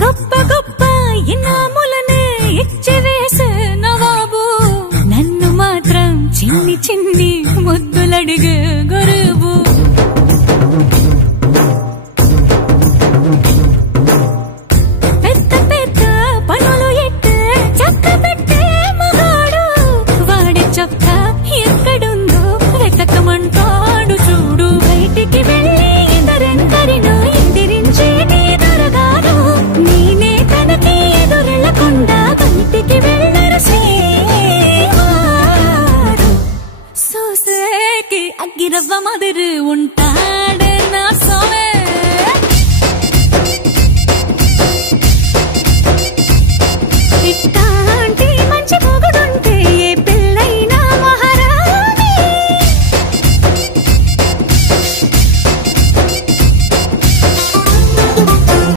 గొప్ప గొప్ప ఇనాములనే ఇచ్చి వేసే నవాబు నన్ను మాత్రం చిన్ని చిన్ని ముద్దులడిగే గురువు